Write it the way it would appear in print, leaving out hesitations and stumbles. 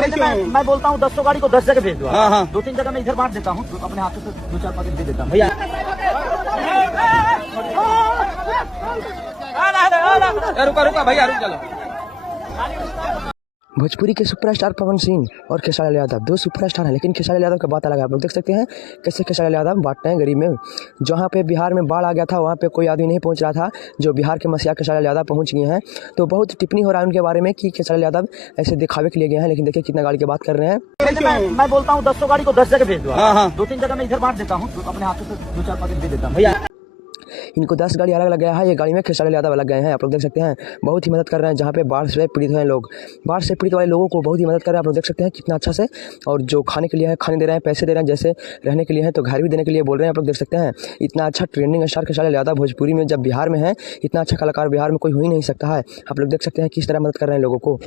मैं बोलता हूँ 200 गाड़ी को 10 जगह भेज दो। हाँ। 2-3 जगह मैं इधर बांट देता हूँ, तो अपने हाथों से 2-4 पैकेट दे देता हूँ भैया। रुका भैया, रुक चलो। भोजपुरी के सुपरस्टार पवन सिंह और खेसारी लाल यादव दो सुपरस्टार हैं, लेकिन खेसारी लाल यादव का बात अलग है। आप लोग देख सकते हैं कैसे खेसारी लाल यादव बांटते हैं गरीब में। जहाँ पे बिहार में बाढ़ आ गया था वहाँ पे कोई आदमी नहीं पहुँच रहा था, जो बिहार के मसीहा खेसारी लाल यादव पहुँच गए हैं। तो बहुत टिप्पणी हो रहा है उनके बारे में कि खेसारी लाल यादव ऐसे दिखावे के लिए गए हैं, लेकिन देखिए कितना गाड़ी की बात कर रहे हैं। मैं बोलता हूँ 200 गाड़ी को 10 जगह भेज दो। 2-3 जगह मैं इधर बांट देता हूँ, तो अपने हाथों से 2-4 पैकेट दे देता हूँ भैया। इनको 10 गाड़ी अलग लग गया है, ये गाड़ी में खेसारी लाल यादव अलग गए हैं। आप लोग देख सकते हैं बहुत ही मदद कर रहे हैं, जहाँ पे बाढ़ से पीड़ित हैं लोग, बाढ़ से पीड़ित वाले लोगों को बहुत ही मदद कर रहे हैं। आप लोग देख सकते हैं कितना अच्छा से, और जो खाने के लिए है खाने दे रहे हैं, पैसे दे रहे हैं, जैसे रहने के लिए है तो घर भी देने के लिए बोल रहे हैं। आप लोग देख सकते हैं इतना अच्छा ट्रेंडिंग स्टार खेसारी लाल यादव भोजपुरी में जब बिहार में है, इतना अच्छा कलाकार बिहार में कोई हो ही नहीं सकता है। आप लोग देख सकते हैं किस तरह मदद कर रहे हैं लोगों को।